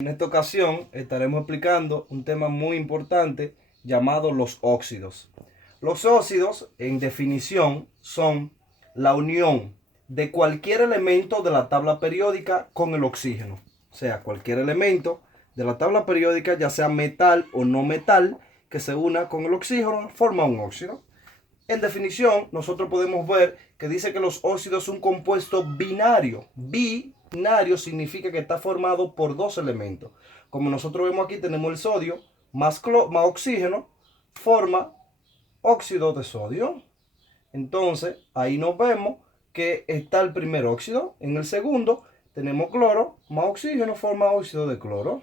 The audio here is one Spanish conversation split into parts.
En esta ocasión estaremos explicando un tema muy importante llamado los óxidos. Los óxidos, en definición, son la unión de cualquier elemento de la tabla periódica con el oxígeno. O sea, cualquier elemento de la tabla periódica, ya sea metal o no metal, que se una con el oxígeno, forma un óxido. En definición, nosotros podemos ver que dice que los óxidos son un compuesto binario. Binario significa que está formado por dos elementos. Como nosotros vemos aquí, tenemos el sodio más oxígeno, forma óxido de sodio. Entonces, ahí nos vemos que está el primer óxido. En el segundo, tenemos cloro más oxígeno, forma óxido de cloro.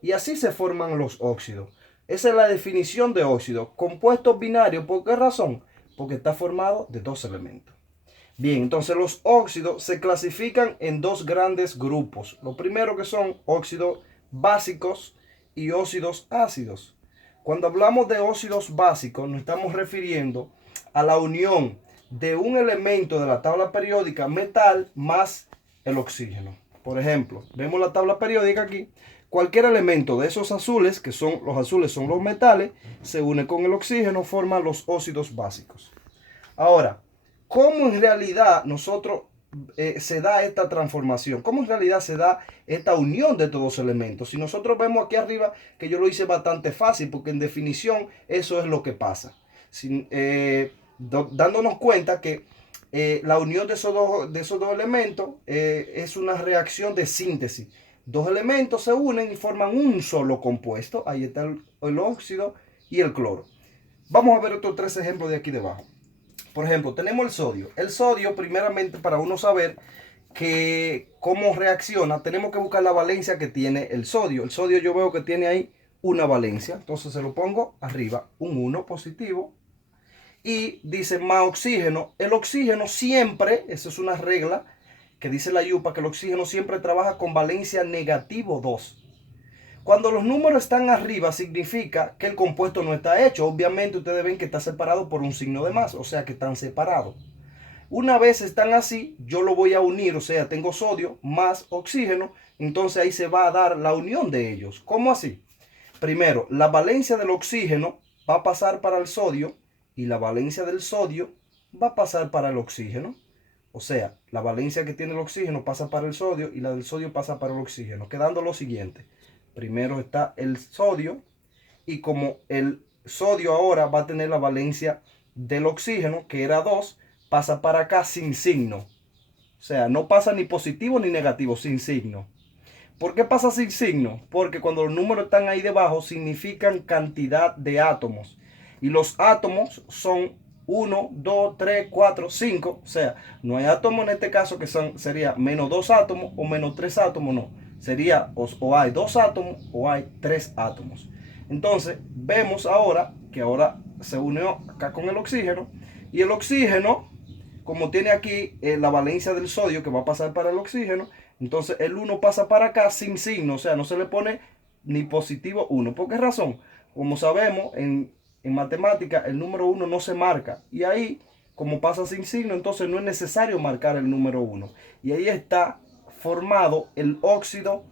Y así se forman los óxidos. Esa es la definición de óxido. Compuesto binario, ¿por qué razón? Porque está formado de dos elementos. Bien, entonces los óxidos se clasifican en dos grandes grupos. Lo primero que son óxidos básicos y óxidos ácidos. Cuando hablamos de óxidos básicos, nos estamos refiriendo a la unión de un elemento de la tabla periódica, metal, más el oxígeno. Por ejemplo, vemos la tabla periódica aquí. Cualquier elemento de esos azules, que son los azules son los metales, se une con el oxígeno, forma los óxidos básicos. Ahora, ¿cómo en realidad se da esta transformación? ¿Cómo en realidad se da esta unión de todos los elementos? Si nosotros vemos aquí arriba que yo lo hice bastante fácil, porque en definición eso es lo que pasa. Dándonos cuenta que la unión de esos dos elementos es una reacción de síntesis. Dos elementos se unen y forman un solo compuesto. Ahí está el óxido y el cloro. Vamos a ver otros tres ejemplos de aquí debajo. Por ejemplo, tenemos el sodio. El sodio, primeramente, para uno saber cómo reacciona, tenemos que buscar la valencia que tiene el sodio. El sodio yo veo que tiene ahí una valencia. Entonces se lo pongo arriba, un 1 positivo. Y dice más oxígeno. El oxígeno siempre, esa es una regla que dice la IUPAC, que el oxígeno siempre trabaja con valencia negativo 2. Cuando los números están arriba significa que el compuesto no está hecho. Obviamente ustedes ven que está separado por un signo de más, o sea que están separados. Una vez están así, yo lo voy a unir, o sea, tengo sodio más oxígeno, entonces ahí se va a dar la unión de ellos. ¿Cómo así? Primero, la valencia del oxígeno va a pasar para el sodio y la valencia del sodio va a pasar para el oxígeno. O sea, la valencia que tiene el oxígeno pasa para el sodio y la del sodio pasa para el oxígeno, quedando lo siguiente. Primero está el sodio y como el sodio ahora va a tener la valencia del oxígeno, que era 2, pasa para acá sin signo. O sea, no pasa ni positivo ni negativo, sin signo. ¿Por qué pasa sin signo? Porque cuando los números están ahí debajo significan cantidad de átomos. Y los átomos son 1, 2, 3, 4, 5. O sea, no hay átomos en este caso que sería menos 2 átomos o menos 3 átomos, no. Sería o hay 2 átomos o hay 3 átomos. Entonces, vemos ahora que ahora se unió acá con el oxígeno. Y el oxígeno, como tiene aquí la valencia del sodio que va a pasar para el oxígeno, entonces el 1 pasa para acá sin signo, o sea, no se le pone ni positivo 1. ¿Por qué razón? Como sabemos, en matemática el número 1 no se marca. Y ahí, como pasa sin signo, entonces no es necesario marcar el número 1. Y ahí está formado el óxido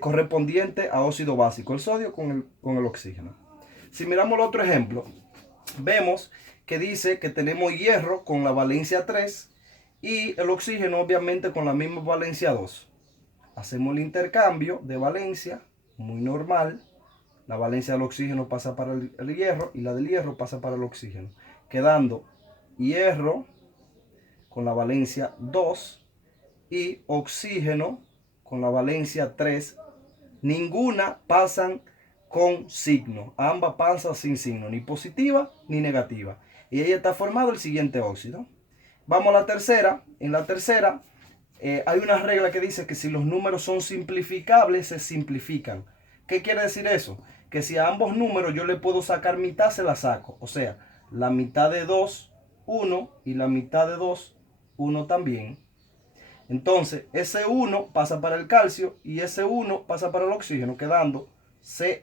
correspondiente a óxido básico, el sodio con el oxígeno. Si miramos el otro ejemplo, vemos que dice que tenemos hierro con la valencia 3 y el oxígeno obviamente con la misma valencia 2. Hacemos el intercambio de valencia, muy normal. La valencia del oxígeno pasa para el hierro y la del hierro pasa para el oxígeno, quedando hierro con la valencia 2 y oxígeno con la valencia 3. Ninguna pasan con signo, ambas pasan sin signo, ni positiva ni negativa. Y ahí está formado el siguiente óxido. Vamos a la tercera. En la tercera hay una regla que dice que si los números son simplificables, se simplifican. ¿Qué quiere decir eso? Que si a ambos números yo le puedo sacar mitad, se la saco. O sea, la mitad de 2, 1 y la mitad de 2, 1 también. Entonces, ese 1 pasa para el calcio y ese 1 pasa para el oxígeno, quedando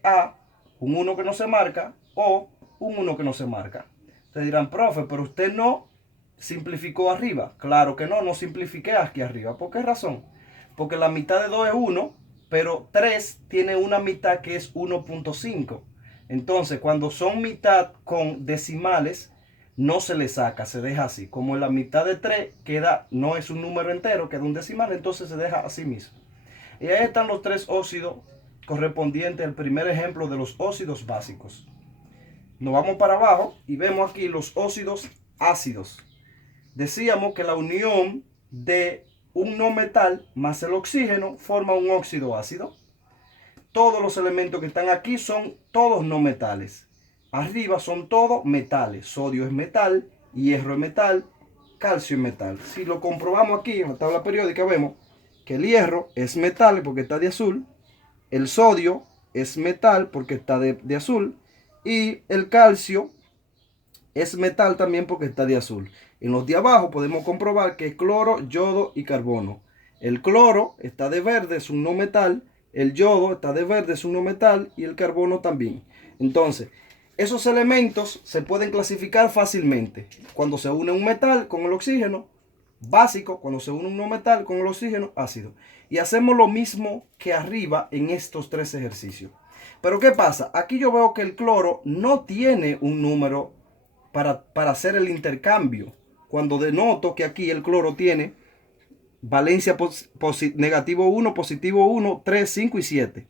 Ca, un 1 que no se marca, o un 1 que no se marca. Ustedes dirán, profe, pero usted no simplificó arriba. Claro que no, no simplifiqué aquí arriba. ¿Por qué razón? Porque la mitad de 2 es 1 pero 3 tiene una mitad que es 1.5. Entonces, cuando son mitad con decimales, no se le saca, se deja así. Como la mitad de 3 queda, no es un número entero, queda un decimal, entonces se deja así mismo. Y ahí están los 3 óxidos correspondientes al primer ejemplo de los óxidos básicos. Nos vamos para abajo y vemos aquí los óxidos ácidos. Decíamos que la unión de un no metal más el oxígeno forma un óxido ácido. Todos los elementos que están aquí son todos no metales. Arriba son todos metales. Sodio es metal, hierro es metal, calcio es metal. Si lo comprobamos aquí en la tabla periódica, vemos que el hierro es metal porque está de azul, el sodio es metal porque está de azul, y el calcio es metal también porque está de azul. En los de abajo podemos comprobar que cloro, yodo y carbono. El cloro está de verde, es un no metal. El yodo está de verde, es un no metal. Y el carbono también. Entonces, esos elementos se pueden clasificar fácilmente. Cuando se une un metal con el oxígeno, básico. Cuando se une un no metal con el oxígeno, ácido. Y hacemos lo mismo que arriba en estos 3 ejercicios. Pero ¿qué pasa? Aquí yo veo que el cloro no tiene un número para hacer el intercambio. Cuando denoto que aquí el cloro tiene valencia negativo 1, positivo 1, 3, 5 y 7.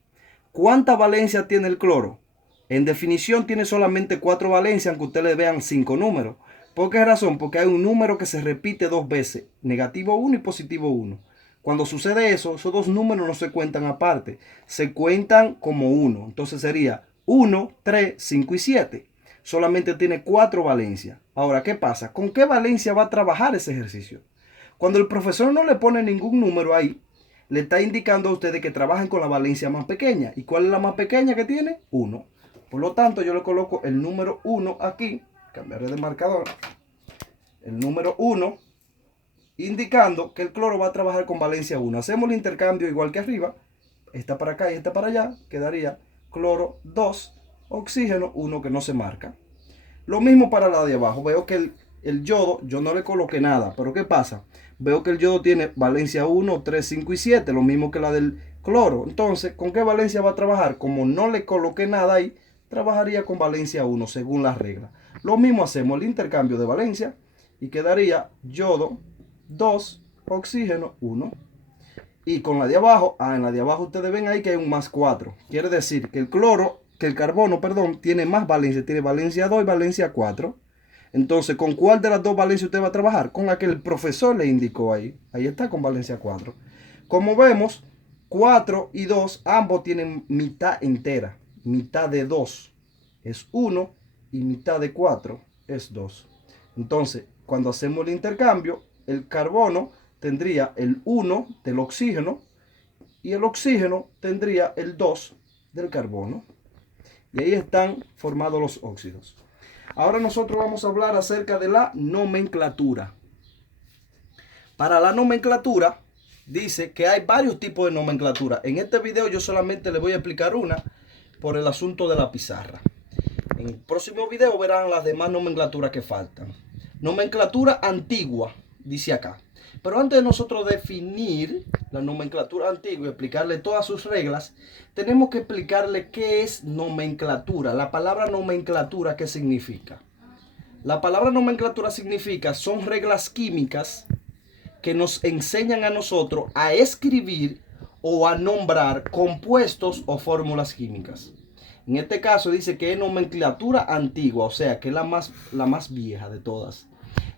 ¿Cuánta valencia tiene el cloro? En definición tiene solamente 4 valencias, aunque ustedes vean 5 números. ¿Por qué razón? Porque hay un número que se repite 2 veces, negativo 1 y positivo 1. Cuando sucede eso, esos 2 números no se cuentan aparte, se cuentan como 1. Entonces sería 1, 3, 5 y 7. Solamente tiene 4 valencias. Ahora, ¿qué pasa? ¿Con qué valencia va a trabajar ese ejercicio? Cuando el profesor no le pone ningún número ahí, le está indicando a ustedes que trabajen con la valencia más pequeña. ¿Y cuál es la más pequeña que tiene? 1. Por lo tanto, yo le coloco el número 1 aquí. Cambiaré de marcador. El número 1, indicando que el cloro va a trabajar con valencia 1. Hacemos el intercambio igual que arriba. Esta para acá y esta para allá. Quedaría cloro 2, oxígeno 1 que no se marca. Lo mismo para la de abajo. Veo que el yodo, yo no le coloqué nada. Pero ¿qué pasa? Veo que el yodo tiene valencia 1, 3, 5 y 7. Lo mismo que la del cloro. Entonces, ¿con qué valencia va a trabajar? Como no le coloqué nada ahí, trabajaría con valencia 1 según las reglas. Lo mismo hacemos el intercambio de valencia. Y quedaría yodo 2, oxígeno 1. Y con la de abajo, en la de abajo ustedes ven ahí que hay un más 4. Quiere decir que el carbono, tiene más valencia. Tiene valencia 2 y valencia 4. Entonces, ¿con cuál de las 2 valencias usted va a trabajar? Con la que el profesor le indicó ahí. Ahí está con valencia 4. Como vemos, 4 y 2, ambos tienen mitad entera. Mitad de 2 es 1 y mitad de 4 es 2. Entonces, cuando hacemos el intercambio, el carbono tendría el 1 del oxígeno y el oxígeno tendría el 2 del carbono. Y ahí están formados los óxidos. Ahora nosotros vamos a hablar acerca de la nomenclatura. Para la nomenclatura, dice que hay varios tipos de nomenclatura. En este video yo solamente le voy a explicar una por el asunto de la pizarra. En el próximo video verán las demás nomenclaturas que faltan. Nomenclatura antigua, dice acá. Pero antes de nosotros definir la nomenclatura antigua y explicarle todas sus reglas, tenemos que explicarle qué es nomenclatura. La palabra nomenclatura, ¿qué significa? La palabra nomenclatura significa, son reglas químicas que nos enseñan a nosotros a escribir o a nombrar compuestos o fórmulas químicas. En este caso dice que es nomenclatura antigua, o sea que es la más vieja de todas.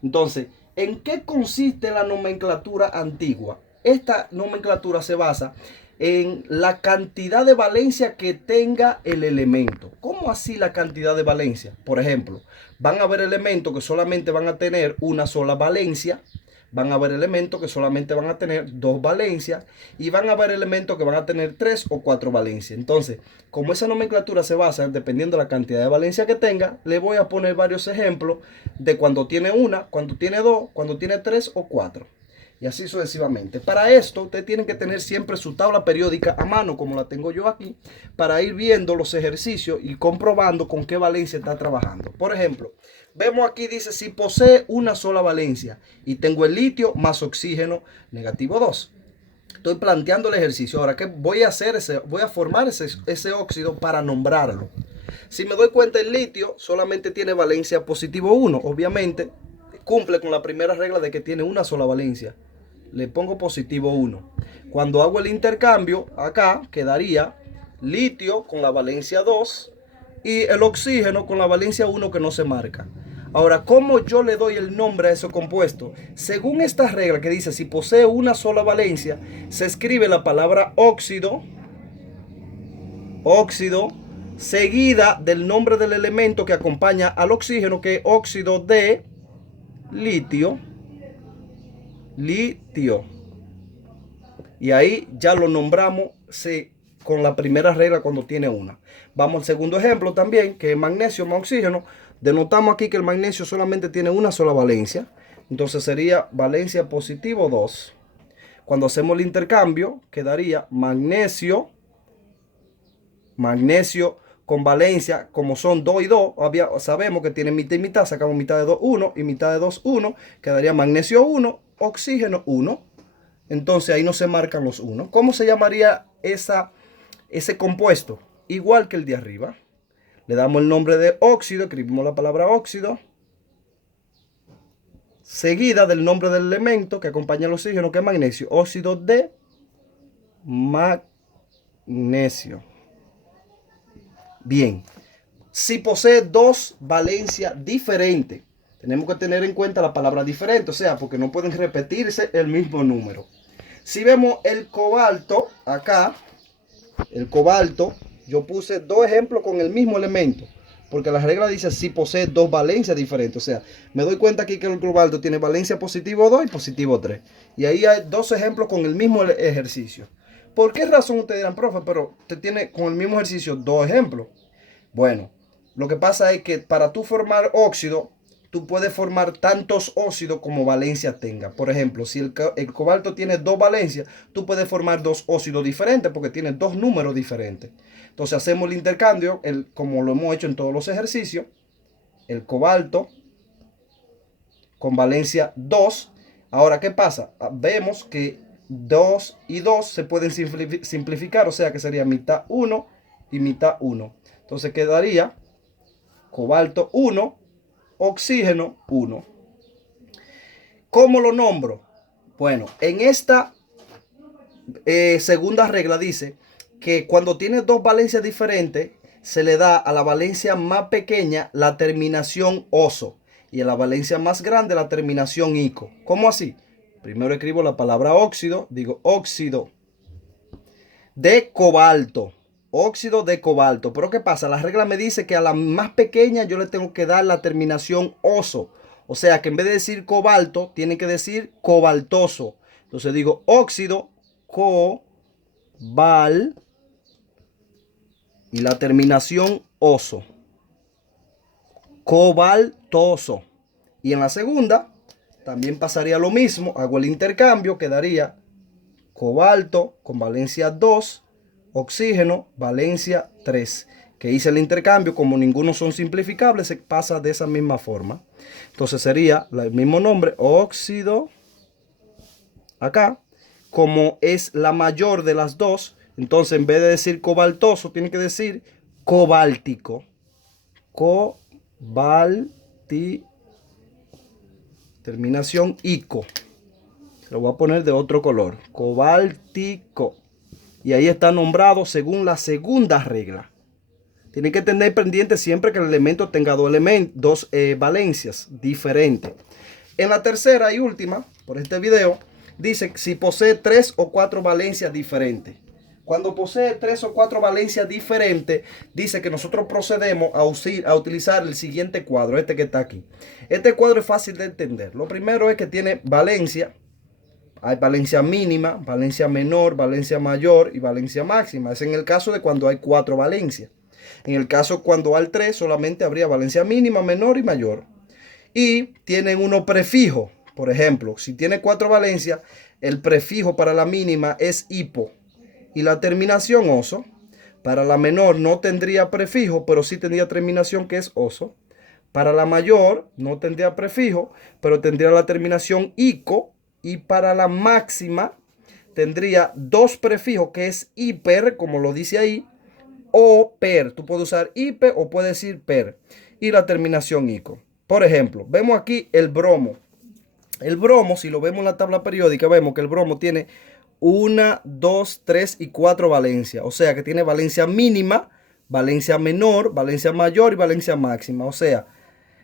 Entonces, ¿en qué consiste la nomenclatura antigua? Esta nomenclatura se basa en la cantidad de valencia que tenga el elemento. ¿Cómo así la cantidad de valencia? Por ejemplo, van a haber elementos que solamente van a tener una sola valencia. Van a haber elementos que solamente van a tener 2 valencias y van a haber elementos que van a tener 3 o 4 valencias. Entonces, como esa nomenclatura se basa dependiendo de la cantidad de valencia que tenga, le voy a poner varios ejemplos de cuando tiene una, cuando tiene 2, cuando tiene 3 o 4. Y así sucesivamente. Para esto, ustedes tienen que tener siempre su tabla periódica a mano, como la tengo yo aquí, para ir viendo los ejercicios y comprobando con qué valencia está trabajando. Por ejemplo, vemos aquí, dice, si posee una sola valencia y tengo el litio más oxígeno negativo 2. Estoy planteando el ejercicio. Ahora, ¿qué voy a hacer? Voy a formar ese óxido para nombrarlo. Si me doy cuenta, el litio solamente tiene valencia positivo 1. Obviamente, cumple con la primera regla de que tiene una sola valencia. Le pongo positivo 1. Cuando hago el intercambio, acá quedaría litio con la valencia 2 y el oxígeno con la valencia 1 que no se marca. Ahora, ¿cómo yo le doy el nombre a ese compuesto? Según esta regla que dice, si posee una sola valencia, se escribe la palabra óxido, seguida del nombre del elemento que acompaña al oxígeno, que es óxido de litio. Y ahí ya lo nombramos con la primera regla cuando tiene una. Vamos al segundo ejemplo también, que es magnesio más oxígeno. Denotamos aquí que el magnesio solamente tiene una sola valencia. Entonces sería valencia positivo 2. Cuando hacemos el intercambio, quedaría magnesio con valencia, como son 2 y 2, sabemos que tiene mitad y mitad, sacamos mitad de 2, 1 y mitad de 2, 1, quedaría magnesio 1, oxígeno 1. Entonces ahí no se marcan los 1. ¿Cómo se llamaría ese compuesto? Igual que el de arriba. Le damos el nombre de óxido, escribimos la palabra óxido, seguida del nombre del elemento que acompaña al oxígeno, que es magnesio, óxido de magnesio. Bien, si posee dos valencias diferentes, tenemos que tener en cuenta la palabra diferente, o sea, porque no pueden repetirse el mismo número. Si vemos el cobalto, acá, el cobalto, yo puse dos ejemplos con el mismo elemento, porque la regla dice si posee dos valencias diferentes, o sea, me doy cuenta aquí que el cobalto tiene valencia positivo 2 y positivo 3. Y ahí hay dos ejemplos con el mismo ejercicio. ¿Por qué razón ustedes dirán, profe, pero usted tiene con el mismo ejercicio dos ejemplos? Bueno, lo que pasa es que para tú formar óxido, tú puedes formar tantos óxidos como valencia tenga. Por ejemplo, si el cobalto tiene dos valencias, tú puedes formar dos óxidos diferentes porque tiene dos números diferentes. Entonces hacemos el intercambio, como lo hemos hecho en todos los ejercicios. El cobalto con valencia 2. Ahora, ¿qué pasa? Vemos que 2 y 2 se pueden simplificar, o sea que sería mitad 1 y mitad 1. Entonces quedaría cobalto 1, oxígeno 1. ¿Cómo lo nombro? Bueno, en esta segunda regla dice que cuando tiene dos valencias diferentes, se le da a la valencia más pequeña la terminación oso y a la valencia más grande la terminación ico. ¿Cómo así? Primero escribo la palabra óxido, digo óxido de cobalto. Óxido de cobalto. Pero ¿qué pasa? La regla me dice que a la más pequeña yo le tengo que dar la terminación oso. O sea que en vez de decir cobalto, tiene que decir cobaltoso. Entonces digo óxido cobal y la terminación oso. Cobaltoso. Y en la segunda también pasaría lo mismo. Hago el intercambio, quedaría cobalto con valencia 2, oxígeno, valencia 3. Que hice el intercambio, como ninguno son simplificables, se pasa de esa misma forma. Entonces sería el mismo nombre, óxido, acá, como es la mayor de las dos, entonces en vez de decir cobaltoso, tiene que decir cobáltico. Cobalti, terminación ico. Lo voy a poner de otro color, cobáltico. Y ahí está nombrado según la segunda regla. Tienen que tener pendiente siempre que el elemento tenga dos valencias diferentes. En la tercera y última, por este video, dice si posee 3 o 4 valencias diferentes. Cuando posee 3 o 4 valencias diferentes, dice que nosotros procedemos a utilizar el siguiente cuadro, este que está aquí. Este cuadro es fácil de entender. Lo primero es que tiene valencia. Hay valencia mínima, valencia menor, valencia mayor y valencia máxima. Es en el caso de cuando hay 4 valencias. En el caso cuando hay 3 solamente habría valencia mínima, menor y mayor. Y tienen unos prefijos. Por ejemplo, si tiene 4 valencias, el prefijo para la mínima es hipo. Y la terminación oso. Para la menor no tendría prefijo, pero sí tendría terminación que es oso. Para la mayor no tendría prefijo, pero tendría la terminación ico. Y para la máxima tendría dos prefijos que es hiper, como lo dice ahí, o per. Tú puedes usar hiper o puedes decir per. Y la terminación ico. Por ejemplo, vemos aquí el bromo. El bromo, si lo vemos en la tabla periódica, vemos que el bromo tiene 1, 2, 3 y 4 valencias. O sea que tiene valencia mínima, valencia menor, valencia mayor y valencia máxima. O sea,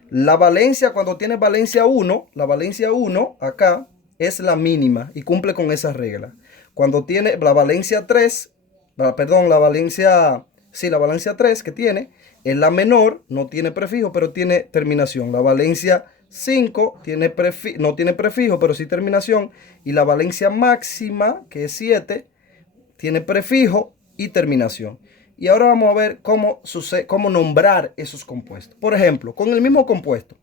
la valencia cuando tiene valencia 1, la valencia 1 acá es la mínima y cumple con esa regla. Cuando tiene la valencia 3, perdón, la valencia 3 que tiene es la menor, no tiene prefijo, pero tiene terminación. La valencia 5 no tiene prefijo, pero sí terminación. Y la valencia máxima, que es 7, tiene prefijo y terminación. Y ahora vamos a ver cómo nombrar esos compuestos. Por ejemplo, con el mismo compuesto.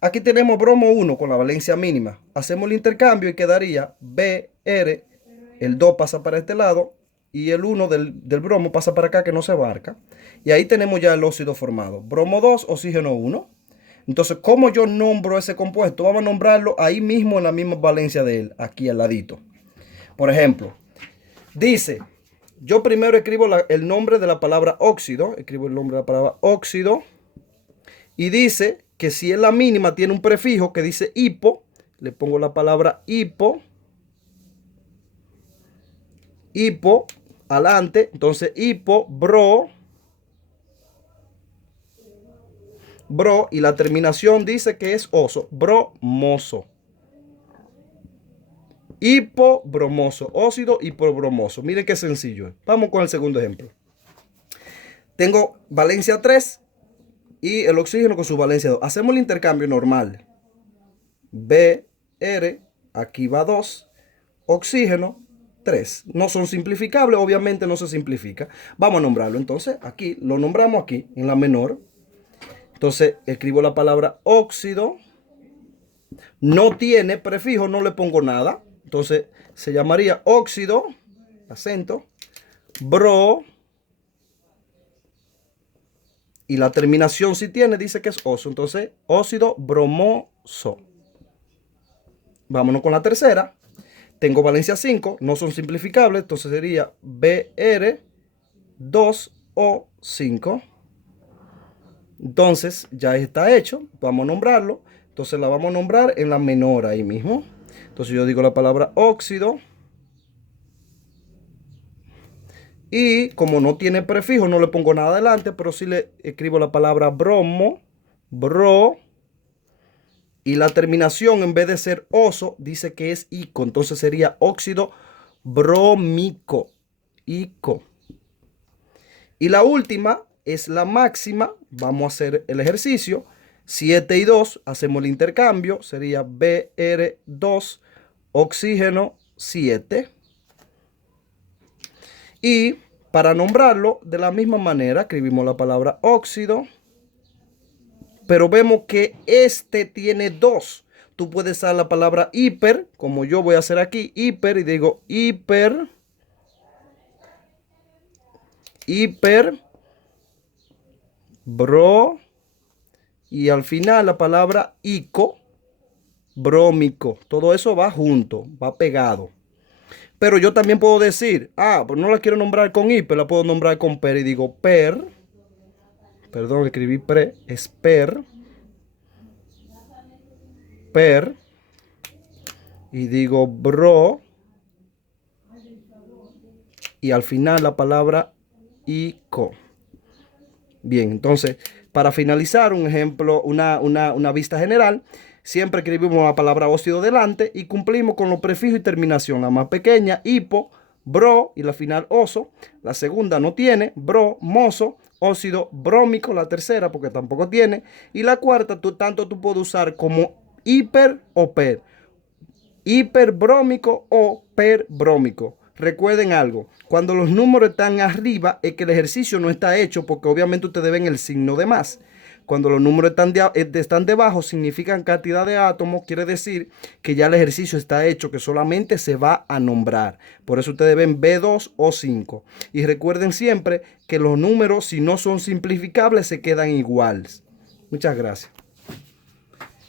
Aquí tenemos bromo 1 con la valencia mínima. Hacemos el intercambio y quedaría BR. El 2 pasa para este lado y el 1 del bromo pasa para acá, que no se abarca. Y ahí tenemos ya el óxido formado. Bromo 2, oxígeno 1. Entonces, ¿cómo yo nombro ese compuesto? Vamos a nombrarlo ahí mismo en la misma valencia de él, aquí al ladito. Por ejemplo, dice, yo primero escribo el nombre de la palabra óxido. Escribo el nombre de la palabra óxido. Y dice que si es la mínima, tiene un prefijo que dice hipo. Le pongo la palabra hipo. Hipo, adelante. Entonces, hipo, bro. Bro, y la terminación dice que es oso, bromoso. Hipobromoso, óxido hipobromoso. Miren qué sencillo. Vamos con el segundo ejemplo. Tengo valencia 3 y el oxígeno con su valencia 2. Hacemos el intercambio normal. BR, aquí va 2, oxígeno 3. No son simplificables, obviamente no se simplifica. Vamos a nombrarlo entonces. Aquí, lo nombramos aquí, en la menor. Entonces, escribo la palabra óxido. No tiene prefijo, no le pongo nada. Entonces, se llamaría óxido, acento, bro. Y la terminación si tiene, dice que es oso. Entonces, óxido bromoso. Vámonos con la tercera. Tengo valencia 5, no son simplificables. Entonces sería BR2O5. Entonces ya está hecho, vamos a nombrarlo. Entonces la vamos a nombrar en la menor ahí mismo. Entonces yo digo la palabra óxido. Y como no tiene prefijo, no le pongo nada adelante, pero sí le escribo la palabra bromo, bro. Y la terminación, en vez de ser oso, dice que es ico. Entonces sería óxido brómico, ico. Y la última es la máxima. Vamos a hacer el ejercicio. 7 y 2, hacemos el intercambio. Sería BR2, oxígeno 7. Y para nombrarlo de la misma manera, escribimos la palabra óxido. Pero vemos que este tiene 2. Tú puedes usar la palabra hiper, como yo voy a hacer aquí, hiper, y digo hiper, bro, y al final la palabra ico, brómico. Todo eso va junto, va pegado. Pero yo también puedo decir, pues no la quiero nombrar con hiper, la puedo nombrar con per, y digo per, perdón, escribí pre, es per, y digo bro, y al final la palabra ico. Bien, entonces, para finalizar, un ejemplo, una vista general, siempre escribimos la palabra óxido delante y cumplimos con los prefijos y terminación. La más pequeña, hipo, bro, y la final oso. La segunda no tiene, bro, mozo, óxido brómico. La tercera, porque tampoco tiene. Y la cuarta, tanto tú puedes usar como hiper o per. Hiperbrómico o perbrómico. Recuerden algo, cuando los números están arriba es que el ejercicio no está hecho, porque obviamente ustedes ven el signo de más. Cuando los números están debajo, significan cantidad de átomos, quiere decir que ya el ejercicio está hecho, que solamente se va a nombrar. Por eso ustedes ven B2 o 5. Y recuerden siempre que los números, si no son simplificables, se quedan iguales. Muchas gracias.